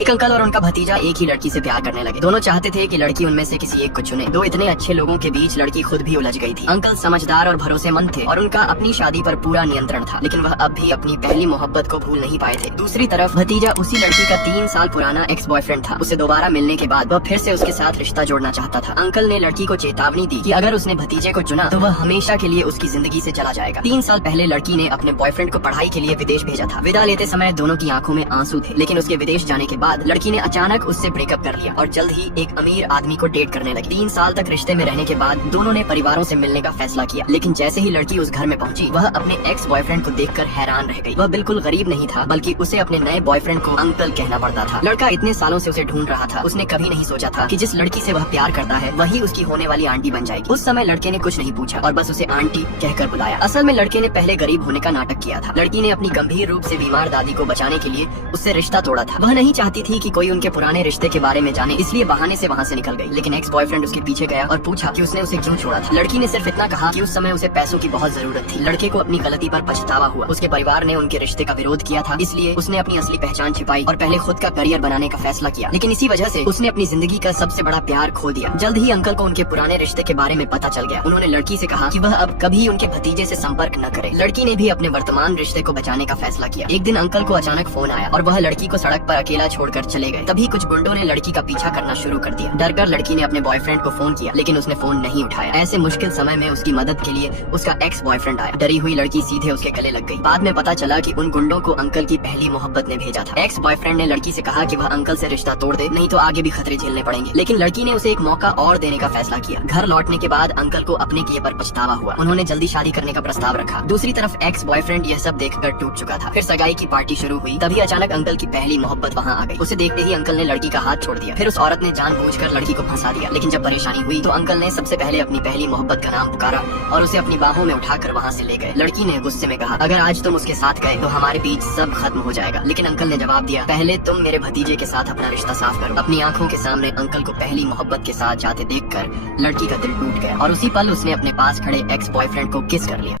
एक अंकल और उनका भतीजा एक ही लड़की से प्यार करने लगे। दोनों चाहते थे कि लड़की उनमें से किसी एक को चुने। दो इतने अच्छे लोगों के बीच लड़की खुद भी उलझ गई थी। अंकल समझदार और भरोसेमंद थे और उनका अपनी शादी पर पूरा नियंत्रण था, लेकिन वह अब भी अपनी पहली मोहब्बत को भूल नहीं पाए थे। दूसरी तरफ भतीजा उसी लड़की का 3 साल पुराना एक्स बॉयफ्रेंड था। उसे दोबारा मिलने के बाद वह फिर से उसके साथ रिश्ता जोड़ना चाहता था। अंकल ने लड़की को चेतावनी दी कि अगर उसने भतीजे को चुना तो वह हमेशा के लिए उसकी जिंदगी से चला जाएगा। 3 साल पहले लड़की ने अपने बॉयफ्रेंड को पढ़ाई के लिए विदेश भेजा था। विदा लेते समय दोनों की आंखों में आंसू थे, लेकिन उसके विदेश जाने के बाद लड़की ने अचानक उससे ब्रेकअप कर लिया और जल्द ही एक अमीर आदमी को डेट करने लगी। 3 साल तक रिश्ते में रहने के बाद दोनों ने परिवारों से मिलने का फैसला किया, लेकिन जैसे ही लड़की उस घर में पहुंची वह अपने एक्स बॉयफ्रेंड को देखकर हैरान रह गई। वह बिल्कुल गरीब नहीं था, बल्कि उसे अपने नए बॉयफ्रेंड को अंकल कहना पड़ता था। लड़का इतने सालों से उसे ढूंढ रहा था। उसने कभी नहीं सोचा था कि जिस लड़की से वह प्यार करता है वही उसकी होने वाली आंटी बन जाएगी। उस समय लड़के ने कुछ नहीं पूछा और बस उसे आंटी कहकर बुलाया। असल में लड़के ने पहले गरीब होने का नाटक किया था। लड़की ने अपनी गंभीर रूप से बीमार दादी को बचाने के लिए उससे रिश्ता तोड़ा था। वह नहीं चाहती थी कि कोई उनके पुराने रिश्ते के बारे में जाने, इसलिए बहाने से वहाँ से निकल गई। लेकिन एक्स बॉयफ्रेंड उसके पीछे गया और पूछा कि उसने उसे क्यों छोड़ा था। लड़की ने सिर्फ इतना कहा कि उस समय उसे पैसों की बहुत जरूरत थी। लड़के को अपनी गलती पर पछतावा हुआ। उसके परिवार ने उनके रिश्ते का विरोध किया था, इसलिए उसने अपनी असली पहचान छिपाई और पहले खुद का करियर बनाने का फैसला किया। लेकिन इसी वजह से उसने अपनी जिंदगी का सबसे बड़ा प्यार खो दिया। जल्द ही अंकल को उनके पुराने रिश्ते के बारे में पता चल गया। उन्होंने लड़की से कहा कि वह अब कभी उनके भतीजे से संपर्क न करे। लड़की ने भी अपने वर्तमान रिश्ते को बचाने का फैसला किया। एक दिन अंकल को अचानक फोन आया और वह लड़की को सड़क पर अकेला छोड़कर चले गए। तभी कुछ गुंडों ने लड़की का पीछा करना शुरू कर दिया। डरकर लड़की ने अपने बॉयफ्रेंड को फोन किया, लेकिन उसने फोन नहीं उठाया। ऐसे मुश्किल समय में उसकी मदद के लिए उसका एक्स बॉयफ्रेंड आया। डरी हुई लड़की सीधे उसके गले लग गई। बाद में पता चला कि उन गुंडों को अंकल की पहली मोहब्बत ने भेजा था। एक्स बॉयफ्रेंड ने लड़की से कहा कि वह अंकल से रिश्ता तोड़ दे, नहीं तो आगे भी खतरे झेलने पड़ेंगे। लेकिन लड़की ने उसे एक मौका और देने का फैसला किया। घर लौटने के बाद अंकल को अपने किए पर पछतावा हुआ। उन्होंने जल्दी शादी करने का प्रस्ताव रखा। दूसरी तरफ एक्स बॉयफ्रेंड यह सब देखकर टूट चुका था। फिर सगाई की पार्टी शुरू हुई। तभी अचानक अंकल की पहली मोहब्बत वहाँ आ गई। उसे देखते ही अंकल ने लड़की का हाथ छोड़ दिया। फिर उस औरत ने जानबूझकर लड़की को फंसा दिया। लेकिन जब परेशानी हुई तो अंकल ने सबसे पहले अपनी पहली मोहब्बत का नाम पुकारा और उसे अपनी बाहों में उठाकर वहाँ से ले गए। लड़की ने गुस्से में कहा, अगर आज तुम उसके साथ गए तो हमारे बीच सब खत्म हो जाएगा। लेकिन अंकल ने जवाब दिया, पहले तुम मेरे भतीजे के साथ अपना रिश्ता साफ करो। अपनी आंखों के सामने अंकल को पहली मोहब्बत के साथ जाते देखकर लड़की का दिल टूट गया और उसी पल उसने अपने पास खड़े एक्स बॉयफ्रेंड को किस कर लिया।